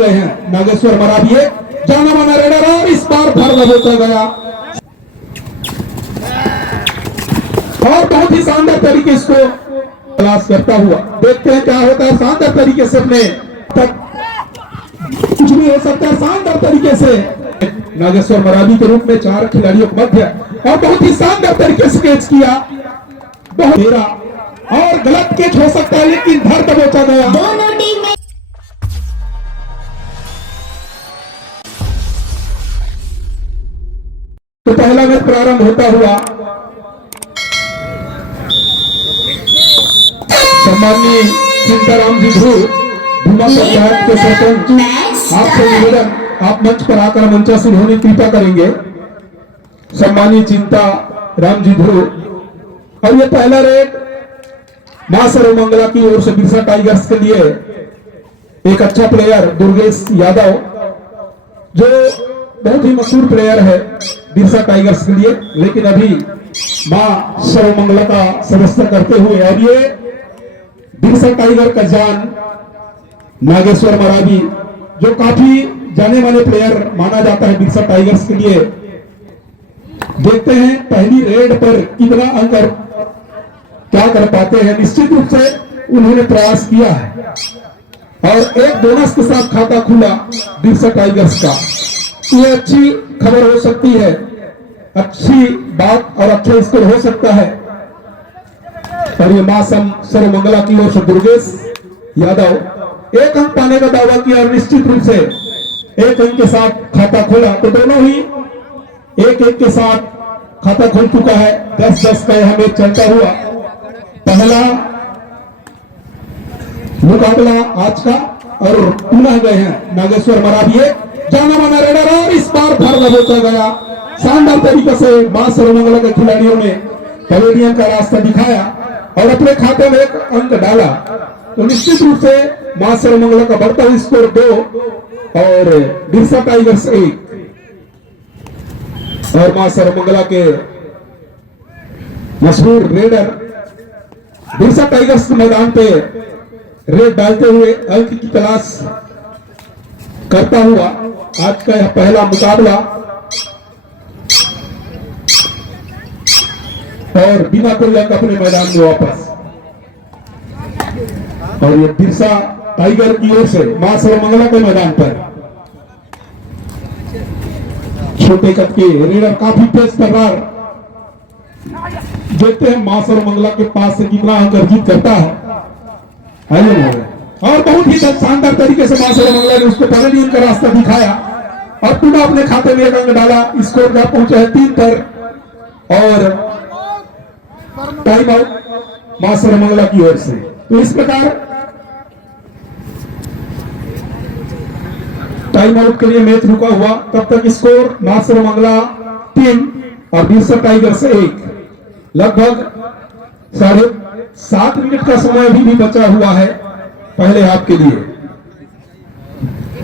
गए हैं नागेश्वर मरावी, जाना माना रेडर और इस बार भर होता गया और बहुत ही शानदार तरीके इसको तलाश करता हुआ। देखते हैं क्या होता है। शानदार तरीके से अपने कुछ भी हो सकता है। शानदार तरीके से नागेश्वर मरावी के रूप में 4 खिलाड़ियों के मध्य और बहुत ही शानदार तरीके से कैच किया। बहुत मेरा और गलत कैच हो सकता है लेकिन धर दबोचा गया। दोनों टीम में तो पहला मैच प्रारंभ होता हुआ सम्माननीय चिंताराम जी ध्रुव धूमा पंचायत के सरपंच आपसे निवेदन, आप मंच पर आकर मंचासीन होने की कृपा करेंगे। सम्माननीय चिंता राम जी ध्रुव, और ये पहला रेड मां सर्वमंगला की ओर से बिरसा टाइगर्स के लिए एक अच्छा प्लेयर दुर्गेश यादव, जो बहुत ही मशहूर प्लेयर है बिरसा टाइगर्स के लिए, लेकिन अभी मां सर्वमंगला का सदस्य करते हुए अब ये बिरसा टाइगर का जान नागेश्वर मरावी, जो काफी जाने माने प्लेयर माना जाता है बिरसा टाइगर्स के लिए। देखते हैं पहली रेड पर कितना अंक क्या कर पाते हैं। निश्चित रूप से उन्होंने प्रयास किया है और एक बोनस के साथ खाता खुला बिरसा टाइगर्स का। ये अच्छी खबर हो सकती है, अच्छी बात और अच्छा स्कोर हो सकता है। और ये मां सर्वमंगला की ओर से दुर्गेश यादव 1 अंक पाने का दावा किया और निश्चित रूप से 1 अंक के साथ खाता खोला। तो दोनों ही 1-1 के साथ खाता खोल चुका है। 10-10 का यह मैच चलता हुआ पहला मुकाबला आज का, और पुनः गए हैं नागेश्वर मरावी, जाना माना रेडर और इस बार भर होता गया। शानदार तरीके से मां सर्वमंगला के खिलाड़ियों ने पवेलियन का रास्ता दिखाया और अपने खाते में 1 अंक डाला। तो निश्चित रूप से मां सर्वमंगला का बढ़ता हुआ स्कोर 2 और बिरसा टाइगर्स 1। और मां सर्वमंगला के मशहूर रेडर बिरसा टाइगर्स के मैदान पे रेड डालते हुए अंक की तलाश करता हुआ आज का यह पहला मुकाबला, और बिना कोई अंक अपने मैदान में वापस। और ये बिरसा टाइगर की ओर से मां सर्वमंगला के मैदान पर छोटे कद के रेडर काफी तेज तर्रार। देखते हैं मां सर्वमंगला के पास से कितना अंक अर्जित करता है। और बहुत ही शानदार तरीके से मां सर्वमंगला ने उसको पवेलियन का रास्ता दिखाया और पुनः अपने खाते में 1 अंक डाला। स्कोर का पहुंचा है 3 पर और टाइम आउट मां सर्वमंगला की ओर से। तो इस प्रकार टाइम आउट के लिए मैच रुका हुआ। तब तक स्कोर मां सर्वमंगला 3 और बिरसा टाइगर्स 1। लगभग 7.5 मिनट का समय अभी भी बचा हुआ है पहले हाफ के लिए,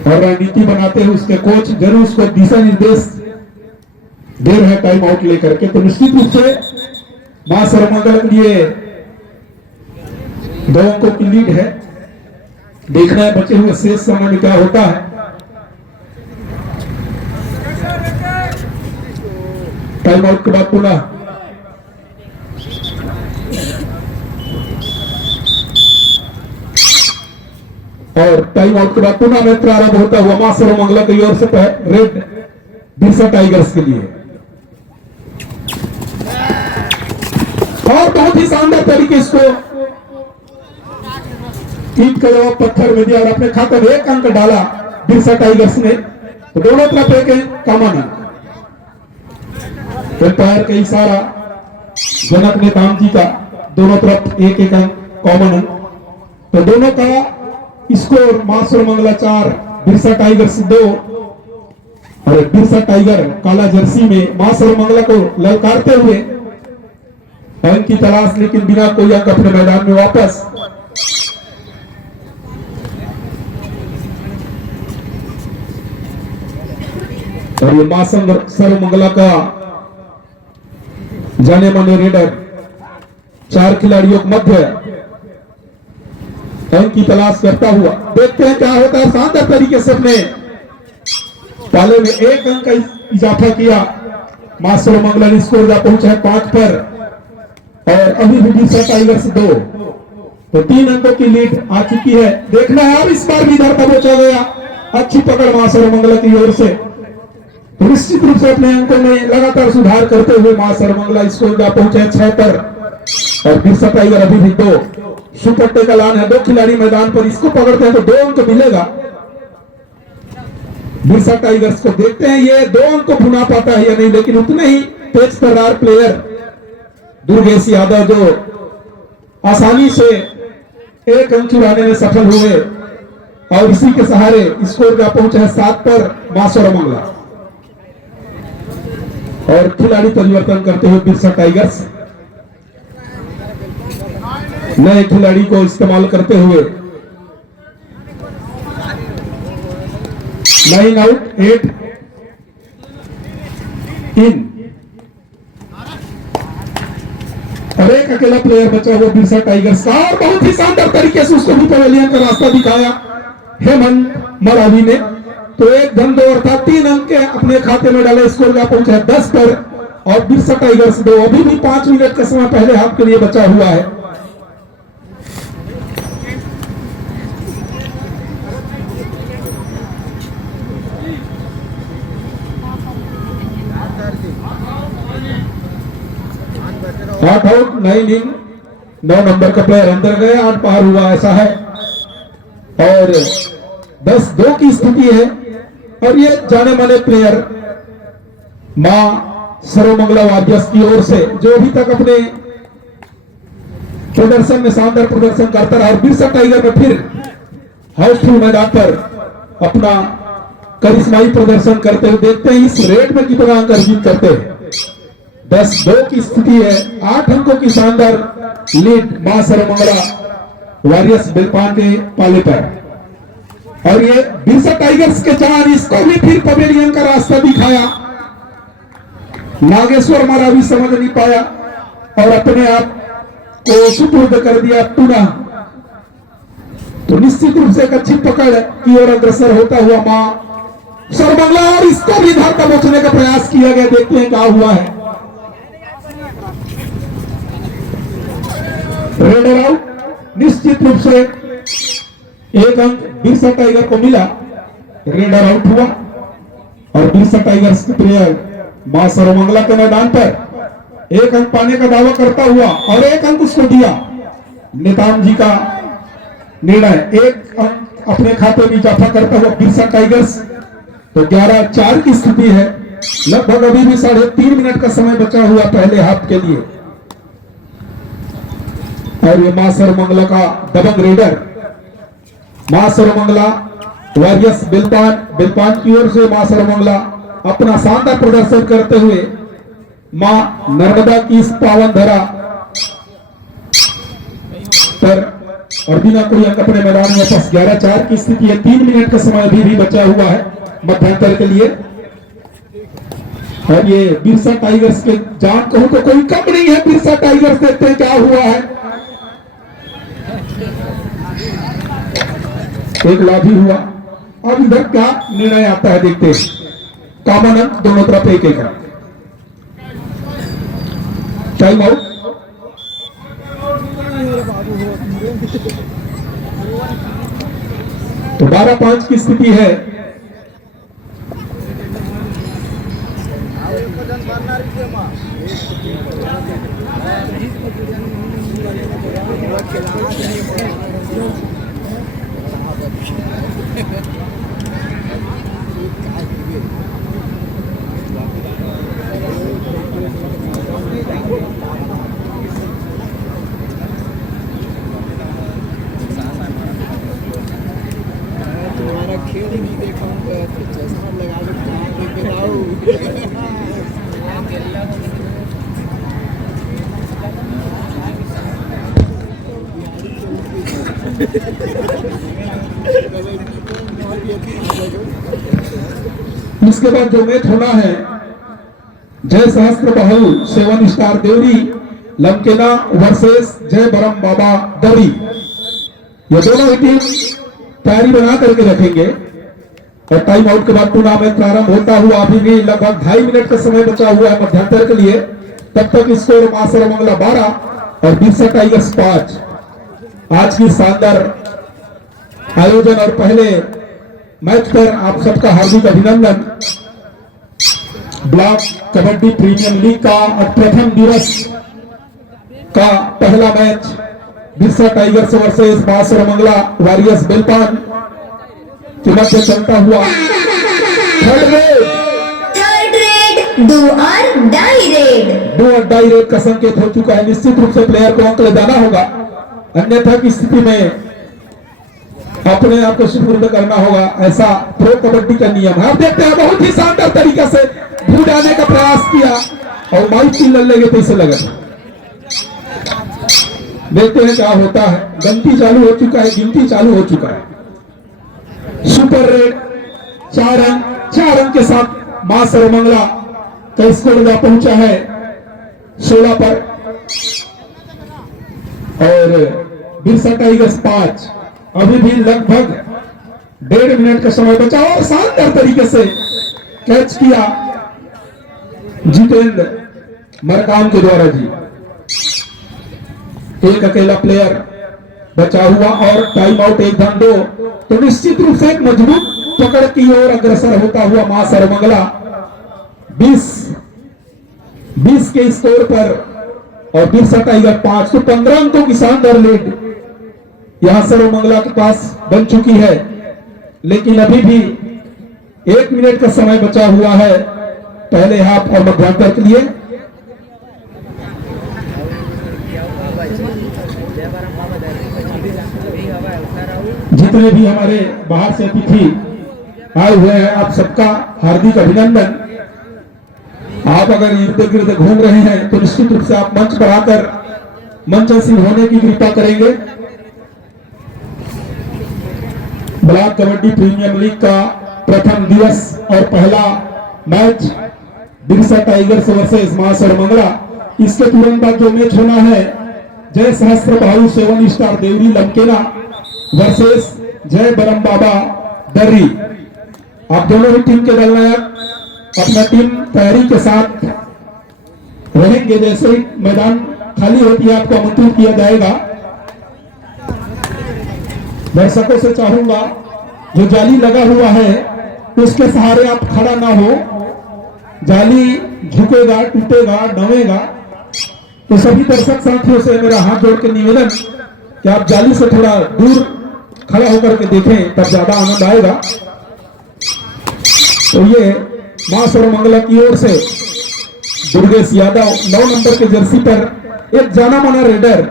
और रणनीति बनाते हुए उसके कोच जरूर उसको दिशा निर्देश दे रहे हैं टाइम आउट लेकर के। तो निश्चित रूप से मां सर्वमंगला के लिए 2 अंकों की लीड है। देखना है बचे हुए शेष समय में क्या होता है। टाइम आउट के बाद पुनः और टाइम आउट के बाद पुनः मैच प्रारंभ होता हुआ मां सर्वमंगला की ओर से रेड बिरसा टाइगर्स के लिए। और बहुत ही शानदार तरीके इसको ईट का जवाब पत्थर में दिया और अपने खाते में 1 अंक डाला बिरसा टाइगर्स ने। तो दोनों तरफ 1 कॉमन अंक। एम्पायर का इशारा जनक ने काम जी का, दोनों तरफ 1 अंक कॉमन अंक। तो दोनों का स्कोर मां सर्वमंगला 4 बिरसा टाइगर्स 2। और बिरसा टाइगर काला जर्सी में मां सर्वमंगला को ललकारते हुए अंक की तलाश, लेकिन बिना कोई अंक अपने मैदान में वापस। और ये मां सर्वमंगला का जाने माने रेडर 4 खिलाड़ियों के मध्य अंक की तलाश करता हुआ देखते हैं क्या होता है। शानदार तरीके से अपने पाले में 1 अंक का इजाफा किया। मास्टर मंगला स्कोर जा पहुंचा है 5 पर और अभी भी डीसा टाइगर्स 2, तो 3 अंकों की लीड आ चुकी है। देखना है अब इस बार भी इधर पहुंचा गया। अच्छी पकड़ मास्टर मंगला की ओर से, तो निश्चित रूप से अपने अंकों में लगातार सुधार करते हुए मास्टर मंगला स्कोर जा पहुंचे हैं 6 पर और डीसा टाइगर अभी भी 2। सुपर टेकल ऑन है, 2 खिलाड़ी मैदान पर, इसको पकड़ते हैं तो 2 अंक मिलेगा बिरसा टाइगर्स को। देखते हैं ये 2 अंक को भुना पाता है या नहीं, लेकिन उतने ही तेज तर्रार प्लेयर दुर्गेश यादव जो आसानी से 1 अंक चुराने में सफल हुए और इसी के सहारे स्कोर का पहुंचा है 7 पर मास्टर मंगला। और खिलाड़ी परिवर्तन करते हुए बिरसा टाइगर्स नए खिलाड़ी को इस्तेमाल करते हुए 9 आउट 8 इन और एक अकेला प्लेयर बचा हुआ बिरसा टाइगर्स का, और बहुत ही शानदार तरीके से उसको भी पवेलियन का रास्ता दिखाया हेमंत मरावी ने। तो 1 धन 2 अर्थात 3 अंक के अपने खाते में डाले। स्कोर का पहुंचा है 10 पर और बिरसा टाइगर्स 2। अभी भी 5 मिनट का समय पहले हाफ के लिए बचा हुआ है। आठ आउट 9 इन, 9 नंबर का प्लेयर अंदर गया, 8 पार हुआ ऐसा है और 10-2 की स्थिति है। और ये जाने माने प्लेयर मां सर्वमंगला वारियर्स की ओर से जो अभी तक अपने प्रदर्शन में शानदार प्रदर्शन करता रहा और बिरसा टाइगर में फिर हाउसफुल मैदान पर अपना करिश्माई प्रदर्शन करते हुए देखते हैं इस रेट में कितना अंक अर्जित करते हैं। 10-2 की स्थिति है, 8 अंकों की शानदार लीड मां सर्वमंगला वारियर्स बेलपान के पाले पर। और ये बिरसा टाइगर्स के जवान इसको भी फिर पवेलियन का रास्ता दिखाया। नागेश्वर मरावी समझ नहीं पाया और अपने आप को सुपुर्द कर दिया पुनः। तो निश्चित रूप से एक अच्छी पकड़ की ओर अग्रसर होता हुआ मां सर्वमंगला और इसको भी धार तक पहुंचने का प्रयास किया गया। देखते हैं क्या हुआ है। रेडर आउट, निश्चित रूप से 1 अंक बिरसा टाइगर को मिला। रेडर आउट हुआ और बिरसा टाइगर्स के प्लेयर मां सर्वमंगला के मैदान पर 1 अंक पाने का दावा करता हुआ और 1 अंक उसको दिया नेताम जी का निर्णय। 1 अंक अपने खाते में इजाफा करता हुआ बिरसा टाइगर्स, तो 11-4 की स्थिति है। लगभग अभी भी 3.5 मिनट का समय बचा हुआ पहले हाफ के लिए। और ये मां सर्वमंगला का दबंग रेडर मां सर्वमंगला वारियर्स बेलपान की ओर से मां सर्वमंगला अपना शानदार प्रदर्शन करते हुए मां नर्मदा की इस पावन धरा पर और बिना कोई अंक अपने मैदान में वापस 11-4 की स्थिति है। 3 मिनट का समय अभी भी बचा हुआ है मध्यांतर के लिए। और ये बिरसा टाइगर्स के जान कहूं तो कोई कम नहीं है। बिरसा टाइगर्स देखते हैं क्या हुआ है। एक लाभी हुआ, अब इधर क्या निर्णय आता है देखते हैं। कॉमन अंक दोनों तरफ 1-1 है। Time out. तो 12-5 की स्थिति है। खेल ही नहीं देखा हूँ, चश्मा लगा इसके बाद जो मैच होना है जय सहस्त्र बहु 7 स्टार देवरी लमकेना वर्सेस जय बरम बाबा दौरी। ये दोनों ही टीम तैयारी बना करके रखेंगे और टाइम आउट के बाद टूर्नामेंट प्रारंभ होता हुआ अभी भी लगभग 2.5 मिनट का समय बचा हुआ है मध्यांतर के लिए। तब तक स्कोर मां सर्वमंगला 12 और बिरसा टाइगर्स 5। आज की शानदार आयोजन और पहले मैच पर आप सबका हार्दिक अभिनंदन। ब्लॉक कबड्डी प्रीमियर लीग का प्रथम दिवस का पहला मैच बिरसा टाइगर्स वर्सेस मां सर्वमंगला वॉरियर्स बेलपान के मध्य चलता हुआ थर्ड रेड डू और डाई रेड का संकेत हो चुका है। निश्चित रूप से प्लेयर को अंक ले जाना होगा, अन्यथा की स्थिति में अपने आप को सुपुर्द करना होगा। ऐसा प्रो कबड्डी का नियम है। आप देखते हैं बहुत ही शानदार तरीके से भूल आने का प्रयास किया और माइक चिल्लने लगे तो इसे लगा। देखते हैं क्या होता है। गिनती चालू हो चुका है, गिनती चालू हो चुका है। सुपर रेड 4 अंक के साथ मां सर्वमंगला का स्कोर पहुंचा है 16 पर और बिरसा टाइगर्स 5। अभी भी लगभग 1.5 मिनट का समय बचा और शानदार तरीके से कैच किया जितेंद्र मरकाम के द्वारा जी। एक अकेला प्लेयर बचा हुआ और टाइम आउट 1-2। तो निश्चित रूप से एक मजबूत पकड़ की ओर अग्रसर होता हुआ मां सर्वमंगला 20 के स्कोर पर और बिरसा टाइगर 5। तो 15 अंकों की शानदार लीड यहां सर्वमंगला के पास बन चुकी है, लेकिन अभी भी 1 मिनट का समय बचा हुआ है पहले हाफ और मध्यांतर के लिए। जितने भी हमारे बाहर से अतिथि आए हुए हैं आप सबका हार्दिक अभिनंदन। आप अगर इर्द गिर्द घूम रहे हैं तो निश्चित रूप से आप मंच पर आकर मंचन होने की कृपा करेंगे। ब्लॉक कबड्डी प्रीमियर लीग का प्रथम दिवस और पहला मैच बिरसा टाइगर्स वर्सेस मां सर्वमंगला। इसके तुरंत बाद जो मैच होना है जय सहस्त्र बाहु 7 स्टार देवरी लमकेला वर्सेस जय बरम बाबा दर्री। आप दोनों ही टीम के दल नायक अपना टीम तैयारी के साथ रहेंगे। जैसे ही मैदान खाली होती है आपको आमंत्रित किया जाएगा। दर्शकों से चाहूंगा जो जाली लगा हुआ है उसके सहारे आप खड़ा ना हो। जाली झुकेगा, टूटेगा, नवेगा। तो सभी दर्शक साथियों से मेरा हाथ जोड़ के निवेदन कि आप जाली से थोड़ा दूर खड़ा होकर के देखें, तब ज्यादा आनंद आएगा। तो ये मां सर्वमंगला की ओर से दुर्गेश यादव 9 नंबर के जर्सी पर एक जाना माना रेडर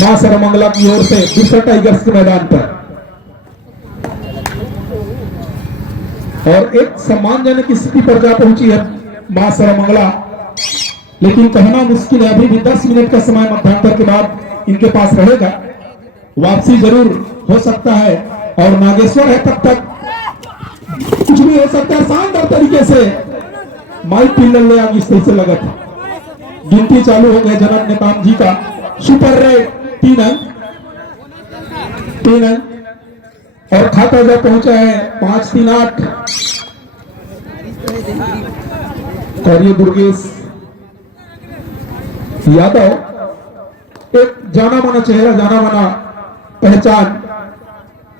मां सर्वमंगला की ओर से बिरसा टाइगर्स के मैदान पर और एक सम्मानजनक स्थिति पर जा पहुंची है मां सर्वमंगला। लेकिन कहना मुश्किल है, अभी भी 10 मिनट का समय मध्यांतर के बाद इनके पास रहेगा। वापसी जरूर हो सकता है और नागेश्वर है, तब तक कुछ भी हो सकता है। शानदार तरीके से माइक पिल्लर आगे इस तरह से लगा था। गिनती चालू हो गई जनक नेताम जी का। सुपर रेड 3 अंक और खाता जब पहुंचा है 5-3-8 और ये दुर्गेश यादव एक जाना माना चेहरा, जाना माना पहचान।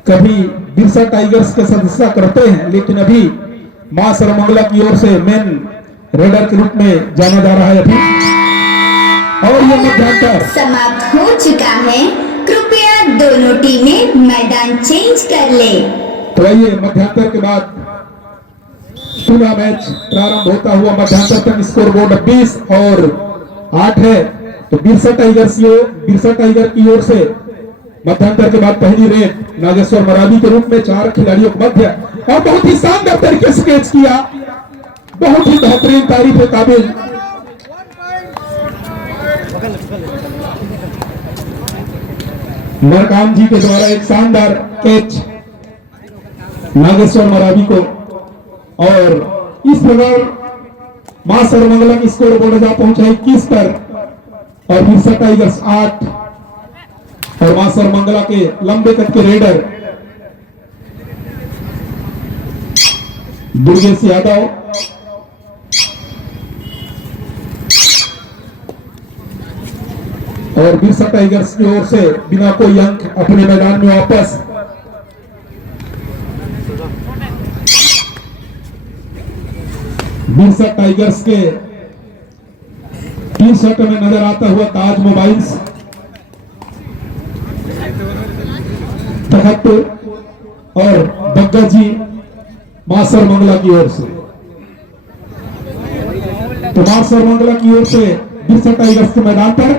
कभी बिरसा टाइगर्स के सदस्य करते हैं, लेकिन अभी मां सर्वमंगला की ओर से मेन रेडर के रूप में जाना जा रहा है अभी। और ये मध्यांतर समाप्त हो चुका है। कृपया दोनों टीमें मैदान चेंज कर ले। तो आइए मध्यांतर के बाद पूरा मैच प्रारंभ होता हुआ मध्यांतर तक स्कोर बोर्ड 20 और 8 है। तो बिरसा टाइगर की ओर से मध्यांतर के बाद पहली रेड नागेश्वर मरावी के रूप में 4 खिलाड़ियों के मध्य और बहुत ही शानदार तरीके से कैच किया। बहुत ही बेहतरीन, तारीफ के काबिल। मरकाम जी के द्वारा एक शानदार कैच नागेश्वर मरावी को और इस प्रकार मां सर्वमंगला की स्कोर बोर्ड जा पहुंचा 21 पर और बिरसा टाइगर्स 8। और मां सरमंगला के लंबे कद के रेडर दुर्गेश यादव और बिरसा टाइगर्स की ओर से बिना कोई अंक अपने मैदान में वापस। बिरसा टाइगर्स के टी शर्ट में नजर आता हुआ ताज मोबाइल्स तखत और बग्गा जी मां सरमंगला की ओर से। तो मां सरमंगला की ओर से बिरसा टाइगर्स के मैदान पर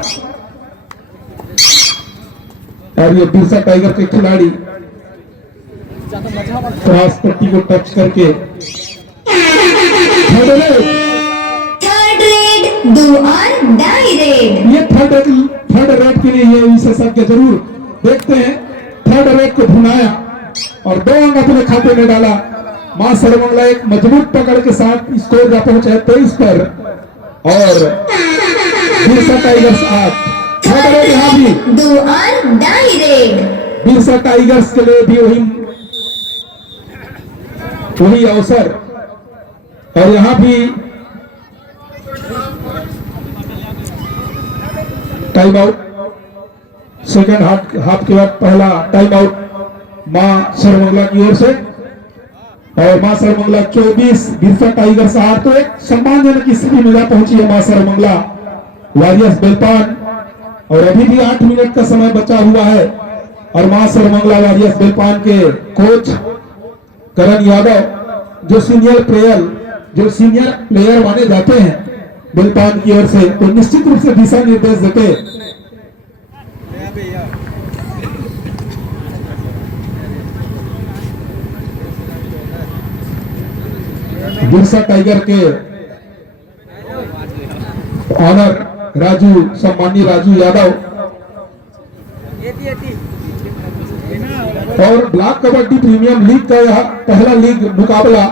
और ये बिरसा टाइगर के खिलाड़ी क्रॉस पट्टी को टच करके थर्ड रेड, डू और डाई रेड। ये थर्ड रेड के लिए ये विशेषज्ञ जरूर देखते हैं। थर्ड रेड को भुनाया और 2 अंक अपने खाते में डाला। मां सरमंगला एक मजबूत पकड़ के साथ स्कोर जा पहुंचा है 23 पर और बिरसा टाइगर्स 8। थर्ड रेड यहाँ भी डू और डाई रेड। बिरसा टाइगर्स के लिए भी वही अवसर और यहां भी टाइम आउट। सेकेंड हाफ के बाद पहला टाइम आउट मां सरमंगला की ओर से और मां सरमंगला 24 बिरसा टाइगर्स 8। तो एक सम्मानजनक स्थिति में जा पहुंची है मां सरमंगला वॉरियर्स बेलपान और अभी भी 8 मिनट का समय बचा हुआ है और मां सरमंगला वॉरियर्स बेलपान के कोच करण यादव जो सीनियर प्लेयर माने जाते हैं बेलपान की ओर से, तो निश्चित रूप से दिशा निर्देश देते। बिरसा टाइगर के ऑनर सम्मानी राजू यादव और ब्लॉक कबड्डी प्रीमियम लीग का यह पहला लीग मुकाबला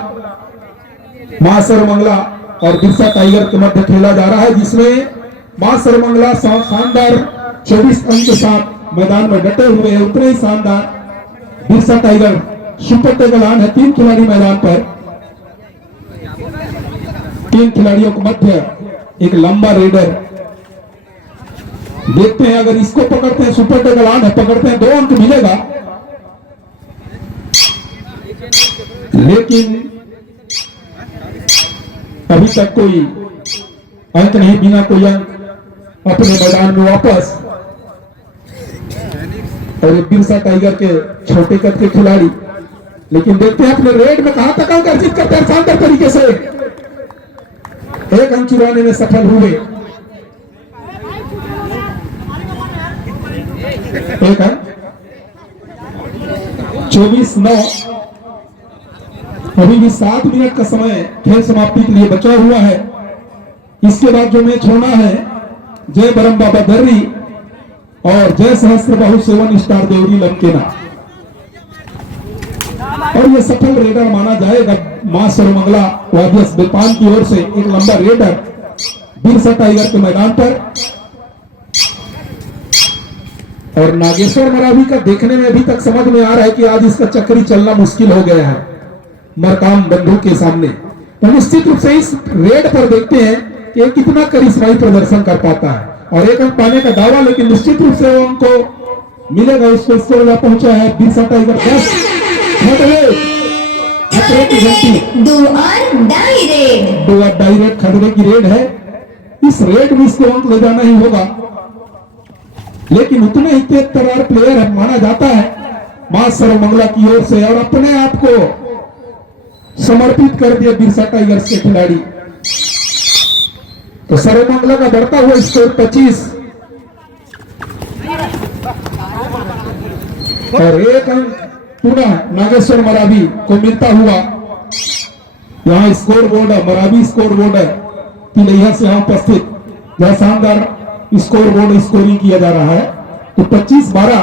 मां सरमंगला और बिरसा टाइगर के मध्य खेला जा रहा है, जिसमें मां सरमंगला शानदार 24 अंक के साथ मैदान में डटे हुए हैं। उतने ही शानदार बिरसा टाइगर सुपर टेगलान है। 3 खिलाड़ी मैदान पर, 3 खिलाड़ियों के मध्य एक लंबा रेडर। देखते हैं अगर इसको पकड़ते हैं, सुपर टेगलान है, पकड़ते हैं 2 अंक मिलेगा, लेकिन अभी तक कोई अंक नहीं। बिना कोई अंक अपने मैदान में वापस और बिरसा टाइगर के छोटे कद के खिलाड़ी, लेकिन देखते हैं अपने रेड में कहां तक अंक अर्जित करते हैं। शानदार तरीके से 1 अंक चुराने में सफल हुए। 1 अंक 24-9। अभी भी 7 मिनट का समय खेल समाप्ति के लिए बचा हुआ है। इसके बाद जो मैच होना है जय बरम बाबा दर्री और जय सहस्त्र बाहु 7 स्टार देवरी लंकेना, और ये सफल रेडर माना जाएगा। मां सरमंगला वॉरियर्स बेलपान की ओर से एक लंबा रेडर बिरसा टाइगर के मैदान पर। और नागेश्वर मरावी का देखने में अभी तक समझ में आ रहा है कि आज इसका चक्री चलना मुश्किल हो गया है मरकाम बंधु के सामने। तो निश्चित रूप से इस रेड पर देखते हैं कि ये कितना करिश्माई प्रदर्शन कर पाता है और 1 अंक पाने का दावा, लेकिन निश्चित रूप से वो उनको मिलेगा। उसको स्कोर पहुंचा है बिरसा टाइगर 10। खतरे की घंटी, डू और डाई रेड। डू और डाई रेड खतरे की रेड है। इस रेड में इसको अंक ले जाना ही होगा, लेकिन उतने ही तेज तर्रार प्लेयर माना जाता है मां सरमंगला की ओर से और अपने आप को समर्पित कर दिया बिरसा टाइगर्स के खिलाड़ी। तो सरमंगला का बढ़ता हुआ स्कोर 25 और 1 अंक पुनः नागेश्वर मरावी को मिलता हुआ। यहाँ स्कोर बोर्ड है, मरावी स्कोर बोर्ड है तिलैया से यहाँ उपस्थित, जहाँ शानदार स्कोर बोर्ड स्कोरिंग किया जा रहा है। तो 25-12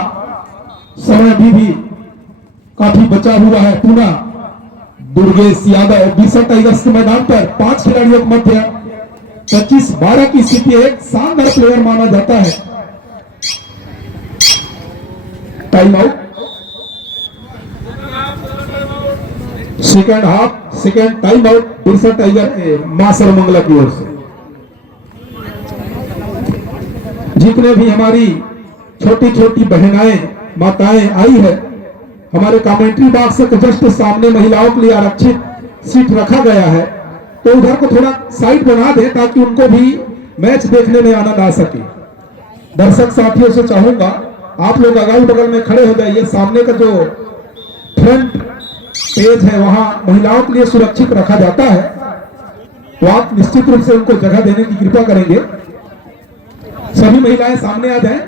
समय अभी भी काफी बचा हुआ है। पुनः दुर्गेश यादव बिरसा टाइगर्स के मैदान पर 5 खिलाड़ियों के मध्य 25-12 की स्थिति। एक शानदार प्लेयर माना जाता है time out. Second half, second time out Birsa tiger मां सर्वमंगला की ओर से। जितने भी हमारी छोटी छोटी बहनाएं माताएं आई है, हमारे कमेंट्री बॉक्स से जस्ट सामने महिलाओं के लिए आरक्षित सीट रखा गया है, तो उधर को थोड़ा साइड बना दे ताकि उनको भी मैच देखने में आनंद आ सके। दर्शक साथियों से चाहूंगा आप लोग अगल बगल में खड़े हो जाइए। सामने का जो फ्रंट पेज है वहां महिलाओं के लिए सुरक्षित रखा जाता है, तो आप निश्चित रूप से उनको जगह देने की कृपा करेंगे। सभी महिलाएं सामने आ जाएं।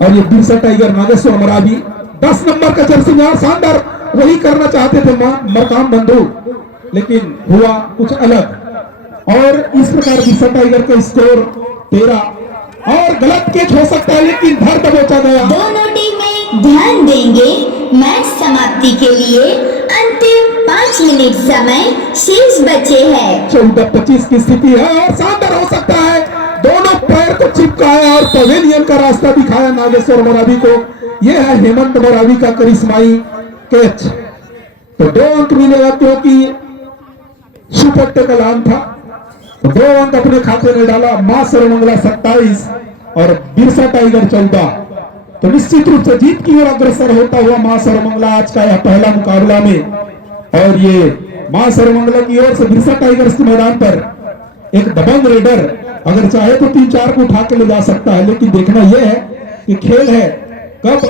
और ये बिरसा टाइगर नागेश्वर मरावी 10 नंबर का जर्सी में शानदार वही करना चाहते थे मरकाम बंधु, लेकिन हुआ कुछ अलग। और इस प्रकार बिरसा टाइगर का स्कोर 13 और गलत कैच हो सकता है, लेकिन धर दबोचा गया। दोनों टीमें ध्यान देंगे, मैच समाप्ति के लिए अंतिम 5 मिनट समय शेष बचे हैं। 14-25 की स्थिति है और शानदार हो सकता है। दोनों पैर को चिपकाया और पवेलियन का रास्ता दिखाया नागेश्वर मरावी को। यह है हेमंत मरावी का करिश्माई कैच। तो 2 अंक मिलेगा क्योंकि सुपर टैकल था। तो 2 अंक अपने खाते में डाला। मां सर्वमंगला 27 और बिरसा टाइगर 14। तो निश्चित रूप से जीत की ओर अग्रसर होता हुआ मां सर्वमंगला आज का यह पहला मुकाबला में। और ये मां सर्वमंगला की ओर से बिरसा टाइगर्स के मैदान पर एक दबंग रेडर अगर चाहे तो 3-4 को उठा के ले जा सकता है, लेकिन देखना यह है कि खेल है कब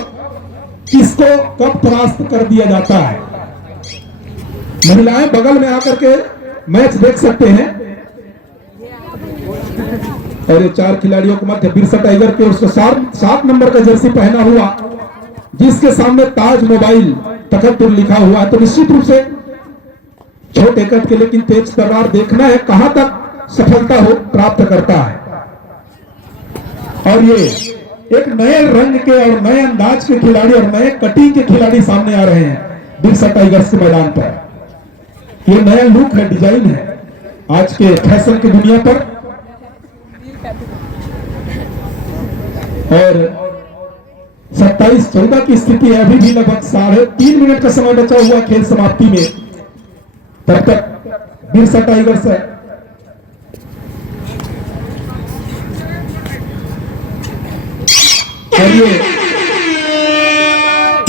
किसको कब परास्त कर दिया जाता है। महिलाएं बगल में आकर के मैच देख सकते हैं। और ये 4 खिलाड़ियों के मध्य बिरसा टाइगर के उसको 7 नंबर का जर्सी पहना हुआ, जिसके सामने ताज मोबाइल तखतपुर लिखा हुआ है। तो निश्चित रूप से छोटे कट के लेकिन तेज तलवार, देखना है कहां तक सफलता हो प्राप्त करता है। और ये एक नए रंग के और नए अंदाज के खिलाड़ी और नए कटिंग के खिलाड़ी सामने आ रहे हैं बिरसा टाइगर्स के मैदान पर। ये नया लुक है, डिजाइन है आज के फैशन की दुनिया पर। और 27-14 की स्थिति है। अभी भी लगभग 3.5 मिनट का समय बचा हुआ खेल समाप्ति में। तब तक बिरसा टाइगर्स है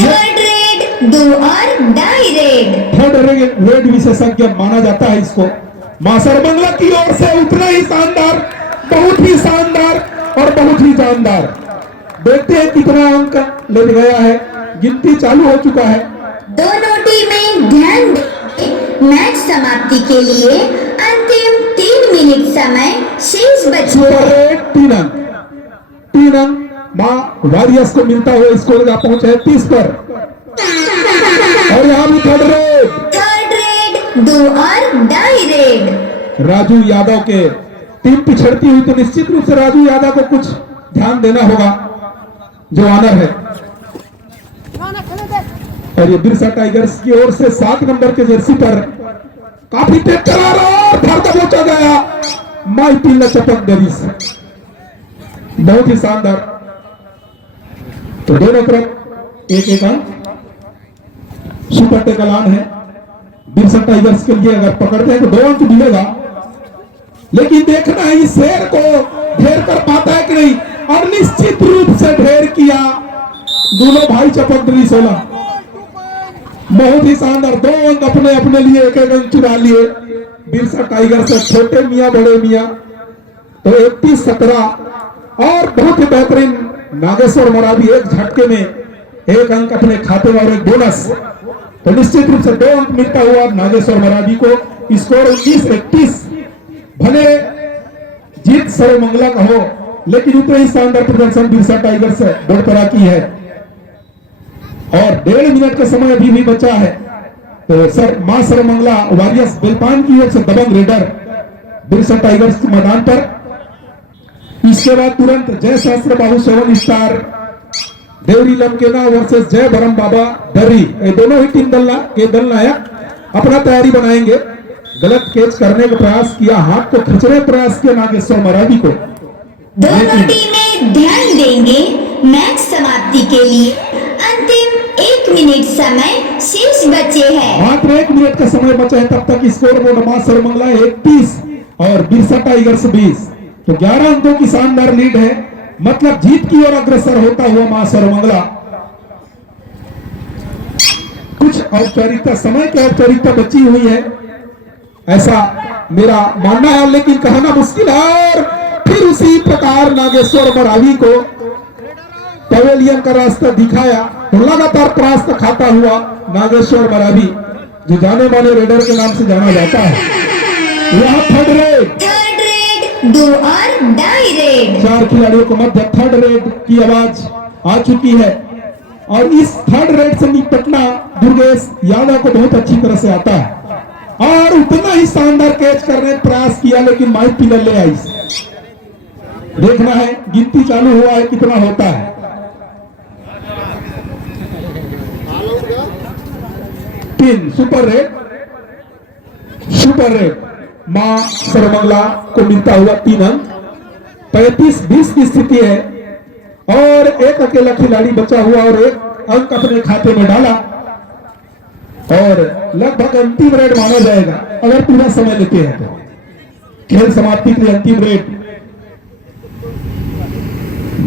थर्ड रेड 2 और डाई रेड। थर्ड रेड विशेषज्ञ माना जाता है इसको। मां सर्वमंगला की ओर से उतना ही शानदार, बहुत ही शानदार और बहुत ही जानदार। देखते हैं कितना अंक ले गया है। गिनती चालू हो चुका है। दोनों टीमें ध्यान दें, मैच समाप्ति के लिए अंतिम 3 मिनट समय शेष बचे हैं। 3 अंक मां वॉरियर्स को मिलता हुआ स्कोर का पहुंचा है 30 पर। और यहाँ भी थर्ड रेड 2 और डाई रेड। राजू यादव के टीम पिछड़ती हुई, तो निश्चित रूप से राजू यादव को कुछ ध्यान देना होगा, जो ऑनर है। और ये बिरसा टाइगर्स की ओर से 7 नंबर के जर्सी पर काफी तेज चला रहा और धर दबोचा गया। माई पीला चपक डरीस, बहुत ही शानदार। तो दोनों तरफ 1-1 अंक। सुपर टैकल है बिरसा टाइगर्स के लिए। अगर पकड़ते हैं तो 2 अंक मिलेगा, लेकिन देखना है इस शेर को ढेर कर पाता है कि नहीं। और निश्चित रूप से ढेर किया दोनों भाई चपक डरी 16। बहुत ही शानदार। 2 अंक अपने अपने लिए, 1-1 अंक चुरा लिए बिरसा टाइगर से। छोटे मियां बड़े मियां। तो 31-17 और बहुत ही बेहतरीन नागेश्वर मरावी एक झटके में 1 अंक अपने खाते में और एक बोनस। तो निश्चित रूप से 2 अंक मिलता हुआ नागेश्वर मरावी को। स्कोर 19-31। भले जीत सर्वमंगला का हो, लेकिन उतना ही शानदार प्रदर्शन बिरसा टाइगर से बोलपरा की है। और 1.5 मिनट का समय अभी भी बचा है। तो सर मां सर्वमंगला वॉरियर्स बेलपान की ओर से दबंग रेडर बिरसा टाइगर्स के मैदान पर। इसके बाद तुरंत जय सहस्त्र बाहु 7 स्टार देवरी लमकेना वर्सेस जय बरम बाबा दर्री। ये दोनों ही टीम दल नायक अपना तैयारी बनाएंगे। गलत कैच करने का प्रयास किया, हाथ को खींचने का प्रयास किया नागेश्वर मरावी को। दोनों टीमें ध्यान देंगे, मैच समाप्ति के लिए अंतिम 1 मिनट समय शेष बचे हैं। मात्र 1 मिनट का समय बचा है, तब तक स्कोर बोर्ड मां सर्वमंगला 31 और बिरसा टाइगर्स 20। तो 11 अंकों की शानदार लीड है, मतलब जीत की ओर अग्रसर होता हुआ मां सर्वमंगला। कुछ औपचारिकता, समय की औपचारिकता बची हुई है, ऐसा मेरा मानना है, लेकिन कहना मुश्किल है। और फिर उसी प्रकार नागेश्वर मरावी को पवेलियन का रास्ता दिखाया, तो लगातार परास्त खाता हुआ नागेश्वर मरावी, जो जाने माने रेडर के नाम से जाना जाता है, यहाँ थर्ड रेड, 2 और डाई रेड। 4 खिलाड़ियों को मध्य थर्ड रेड की आवाज आ चुकी है। और इस थर्ड रेड से निपटना दुर्गेश यादव को बहुत अच्छी तरह से आता है, और उतना ही शानदार कैच करने का प्रयास किया, लेकिन माइक पिलर ले आई। देखना है गिनती चालू हुआ है, कितना होता है। 3 सुपर रेड मां सर्वमंगला को मिलता हुआ 3 अंक। 35-20 की स्थिति है, और एक अकेला खिलाड़ी बचा हुआ और 1 अंक अपने खाते में डाला, और लगभग अंतिम रेड माना जाएगा अगर पूरा समय लेते हैं तो। खेल समाप्ति के लिए अंतिम रेड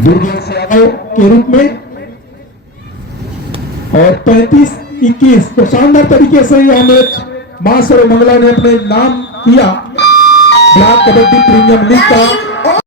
दुर्गेश यादव के रूप में, और 35-21। तो शानदार तरीके से यह मैच मां सर्वमंगला ने अपने नाम किया ब्लॉक कबड्डी प्रीमियम लीग का